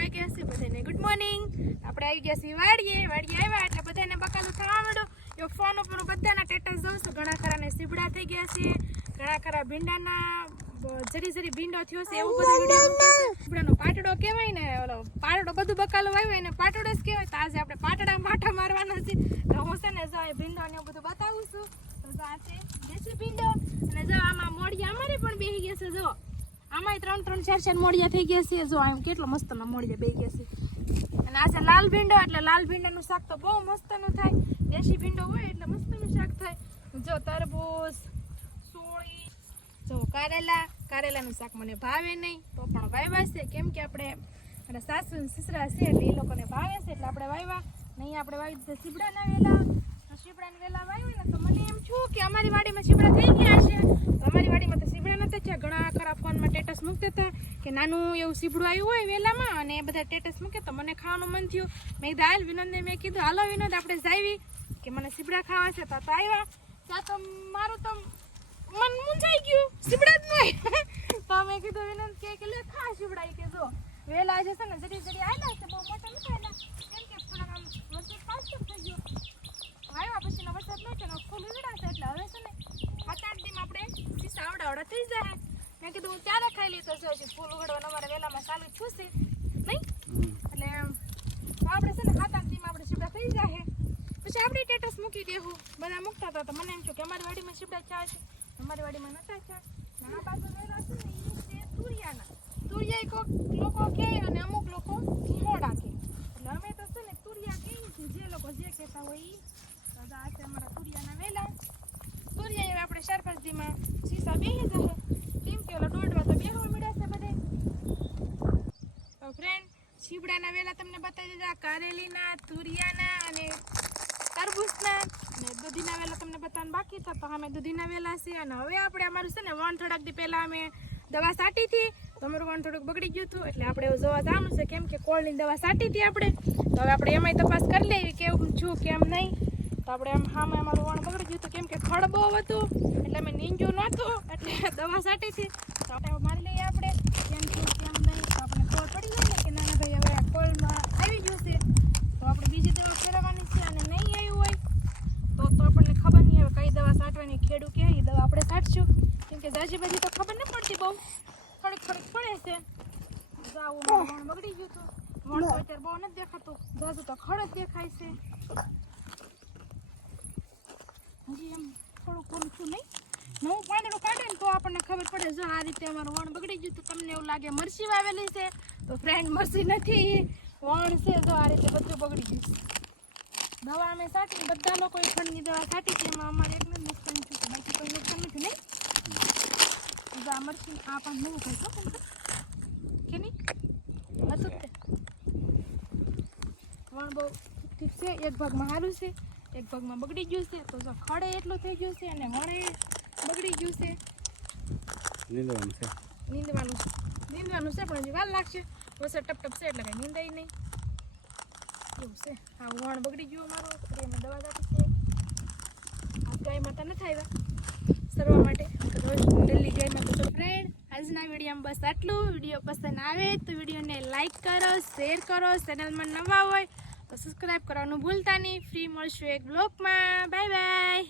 વાગ્યા છે બધાને ગુડ મોર્નિંગ. આપણે આવી ગયા છીએ વાડીએ આવ્યા એટલે બધાને બકાલું થવા માંડો. એ ફોન ઉપર બધાના સ્ટેટસ જોઉં છું. ઘણા ખરાને સીબડા થઈ ગયા છે, ઘણા ખરા ભીંડાના જરી ભીંડો થયો છે એવું બધું વિડીયો સીબડાનો પાટડો કહેવાય ને, ઓલો પાટડો બધું બકાલું આવ્યું એને પાટડો જ કહેવાય. તો આજે આપણે પાટડા માઠા મારવાના છે. તો હું છે ને જો એ ભીંડો ને એવું બધું બતાવું છું. તો જો આ છે દેશી ભીંડો અને જો આમાં મોડિયા અમારે પણ બેસી ગયા છે. જો આમાં 3-4 મોડિયા થઈ ગયા છે. જો આમ કેટલો મસ્તના મોડિયા બેસી ગયા છે. અને આ છે લાલ ભીંડો, એટલે લાલ ભીંડાનું શાક તો બહુ મસ્તનું થાય. દેશી ભીંડો હોય એટલે મસ્તનું શાક થાય. જો તરબૂચ, સોળી, જો કારેલાનું શાક મને ભાવે નહીં તો પણ વાવ્યા છે, કેમ કે આપણે મારા સાસુ ને સસરા છે એટલે એ લોકોને ભાવે છે એટલે આપણે વાવ્યા નહીં. આપણે વાવી દીધા સીબડાના વેલા વાવ્યા ને તો મને એમ છું કે અમારી વાડીમાં સીબડા થઈ ગયા છે. અમારી વાડીમાં તો સીબડા નતા થયા. ઘણા ખરા ફોનમાં સ્ટેટસ મૂકતા હતા કે નાનું એવું સીબડું આવ્યું હોય વેલામાં અને એ બધા સ્ટેટસ મૂકે તો મને ખાવાનું મન થયું. મેં કીધું હાલ વિનોદને મેં કીધું હાલો વિનોદ આપણે જાવી કે મને સીબડા ખાવા છે. તો આવ્યા ત્યાં તો મારું તો મન મૂંઝાઈ ગયું, સીબડા જ નહીં. તો મેં કીધું વિનોદ કે લે ખા સીબડા. કે જો વેલા છે ને જરી આવ્યા છે, બહુ મોટા નથી આવ્યા કેમ કે થોડાક આમ વરસાદ પાછો થઈ ગયો. આવ્યા પછીનો વરસાદ ન છે ને ફૂલ ઉગડાશે એટલે હવે છે ને 7-8 દિન આપણે સીસા આવડા થઈ જાય. મેં કીધું હું ત્યારે ખાઈ લીધો છે, હજી ફૂલ ઉગડવાનું અમારા વેલામાં ચાલુ થશે નહીં એટલે આપણે છે ને 7-8 દિનમાં આપણે સીબડા થઈ જાય. પછી આપણે સ્ટેટસ મૂકી દેવું. બધા મૂકતા હતા તો મને એમ થયું કે અમારી વાડીમાં સીબડા થયા છે, અમારી વાડીમાં નતા થયા. આ બાજુ વેલા છે ને એ છે તુરિયાના. તુરિયા કોઈક લોકો કહે અને અમુક લોકો મોડા કહે, એટલે અમે તો છે ને તુરિયા કહીએ છીએ, જે લોકો જે કહેતા હોય એ. તો આ છે અમારા તુરિયાના વેલા. તુરિયા એવા આપણે 4-5 દીમાં સીસા બેસી જશે, કેમ કે ઓલા દોડવા તો બેહવા મળ્યા છે બધે. તો ફ્રેન્ડ સીબડાના વેલા તમને બતાવી દીધા, કારેલીના, તુરિયાના અને તરબૂચના અને દૂધીના વેલા તમને બતાવવાનું બાકી હતા. તો અમે દૂધીના વેલા છે અને હવે આપણે અમારું છે ને વણ થોડાક દી પહેલાં અમે દવા છાંટી હતી તો અમારું વણ થોડુંક બગડી ગયું હતું એટલે આપણે એવું જોવા જવાનું છે, કેમ કે કોળની દવા છાંટી હતી આપણે. તો હવે આપણે એમાંય તપાસ કરી લેવી કેવું છું કેમ નહીં. તો આપણે આમ સામે અમારું વણ બગડી ગયું હતું કેમ કે ખડ બહુ હતું એટલે અમે નીંજ્યું નહોતું એટલે દવા છાંટી હતી. તો આપણે મારી લઈએ આપણે કેમ છું કેમ નહીં. તો આપણે ખબર પડી જાય ને કે નાના ભાઈ હવે આ કોળમાં આવી ગયું છે તો આપણે બીજી દવા ફેરવવાની છે અને નહીં આવ્યું હોય તો આપણને ખબર નહીં હવે કઈ દવા છાંટવાની. ખેડૂત કહે એ દવા આપણે છાંટશું, કેમ કે જાજી બધી તો ખબર ન પડતી, બહુ થોડીક પડે છે. જાવું વણ બગડી ગયું હતું, વણ તો અત્યારે બહુ નથી દેખાતું, જાજુ તો ખડ જ દેખાય છે. હજી એમ થોડુંક છું નહીં નવું પાંદડું કાઢે ને તો આપણને ખબર પડે. જો આ રીતે અમારું વણ બગડી ગયું તો તમને એવું લાગે મરચી વાવેલી છે, તો ફ્રેન્ડ મરચી નથી, વણ છે. જો આ રીતે બધું બગડી ગયું છે. દવા અમે છાંટી, બધા લોકોએ ખંડની દવા છાંટી છે, એમાં અમારે એકને નુકસાન થયું છે, બાકી કોઈ નુકસાન નથી નહીં. જો આ મરચી આ પણ નવું ખાઈશું કે નહીં હતું તે વણ બહુ ઠીક છે. એક ભાગમાં સારું છે, એક ભાગમાં બગડી ગયું છે. તો જો ખડે એટલું થઈ ગયું છે અને વણે બગડી ગયું છે. નીંદવાનું છે પણ હજી વાર લાગશે. વરસાદ ટપ છે એટલે કંઈ નીંદાય નહીં એવું છે. હા વણ બગડી ગયું અમારું, એમાં દવા રાખી છે. આ ગાય માતા નથી આવ્યા સરવા માટે, રોજ ડેલી ગાય માતા. તો ફ્રેન્ડ આજના વિડીયોમાં બસ આટલું. વિડીયો પસંદ આવે તો વિડીયોને લાઈક કરો, શેર કરો, ચેનલમાં નવા હોય તો સબસ્ક્રાઈબ કરવાનું ભૂલતા નહીં. ફ્રી મળશું એક બ્લોગમાં. Bye bye.